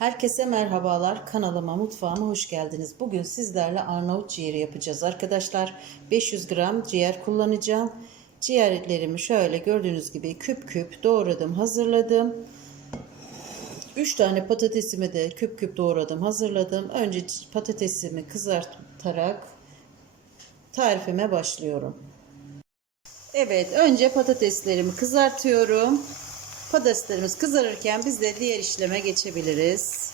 Herkese merhabalar. Kanalıma, mutfağıma hoş geldiniz. Bugün sizlerle Arnavut ciğeri yapacağız arkadaşlar. 500 gram ciğer kullanacağım. Ciğerlerimi şöyle gördüğünüz gibi küp küp doğradım, hazırladım. 3 tane patatesimi de küp küp doğradım, hazırladım. Önce patatesimi kızartarak tarifime başlıyorum. Evet, önce patateslerimi kızartıyorum. Patateslerimiz kızarırken biz de diğer işleme geçebiliriz.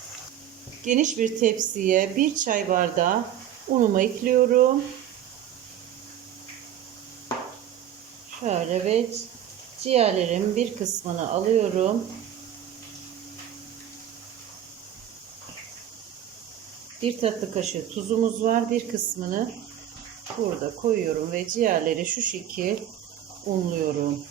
Geniş bir tepsiye bir çay bardağı unumu ekliyorum. Şöyle ve ciğerlerin bir kısmını alıyorum. Bir tatlı kaşığı tuzumuz var. Bir kısmını burada koyuyorum ve ciğerleri şu şekil unluyorum.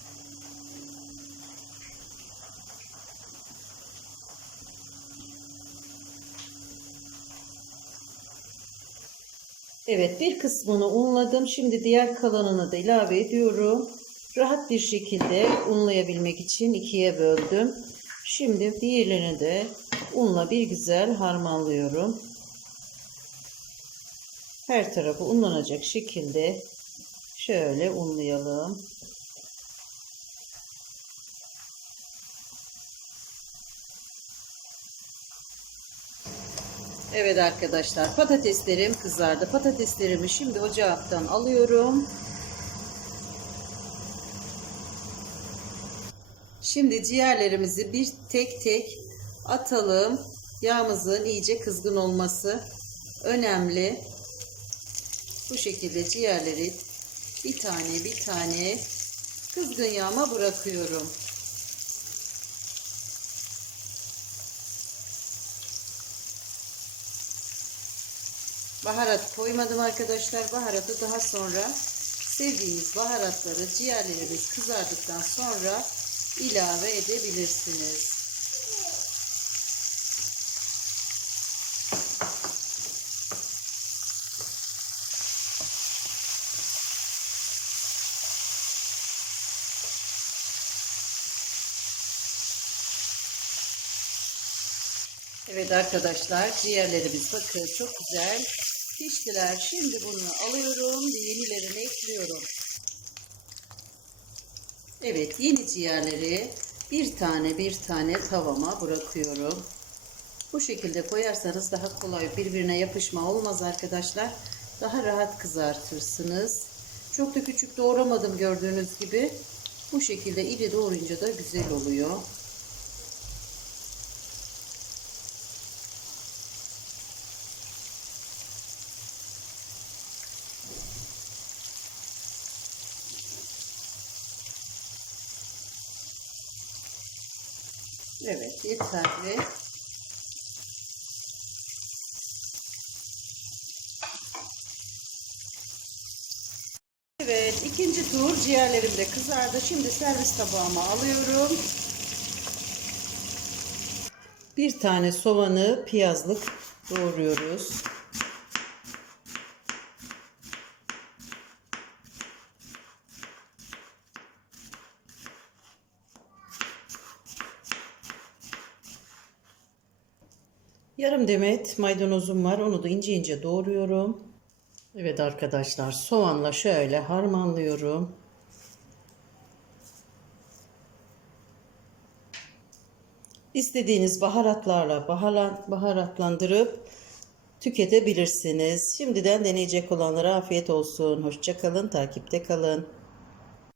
Evet bir kısmını unladım. Şimdi diğer kalanını da ilave ediyorum. Rahat bir şekilde unlayabilmek için ikiye böldüm. Şimdi diğerlerini de unla bir güzel harmanlıyorum. Her tarafı unlanacak şekilde şöyle unlayalım. Evet arkadaşlar patateslerim kızardı. Patateslerimi şimdi ocaktan alıyorum. Şimdi ciğerlerimizi bir tek tek atalım. Yağımızın iyice kızgın olması önemli. Bu şekilde ciğerleri bir tane bir tane kızgın yağma bırakıyorum. Baharat koymadım arkadaşlar. Baharatı daha sonra sevdiğiniz baharatları ciğerlerimiz kızardıktan sonra ilave edebilirsiniz. Evet arkadaşlar ciğerlerimiz bakın çok güzel piştiler. Şimdi bunu alıyorum ve yenilerini ekliyorum. Evet yeni ciğerleri bir tane bir tane tavama bırakıyorum. Bu şekilde koyarsanız daha kolay birbirine yapışma olmaz arkadaşlar. Daha rahat kızartırsınız. Çok da küçük doğramadım gördüğünüz gibi. Bu şekilde iri doğrayınca da güzel oluyor. Evet yeterli. Evet ikinci tur ciğerlerim de kızardı. Şimdi servis tabağıma alıyorum. Bir tane soğanı piyazlık doğruyoruz. Yarım demet maydanozum var. Onu da ince ince doğruyorum. Evet arkadaşlar soğanla şöyle harmanlıyorum. İstediğiniz baharatlarla baharatlandırıp tüketebilirsiniz. Şimdiden deneyecek olanlara afiyet olsun. Hoşçakalın, takipte kalın.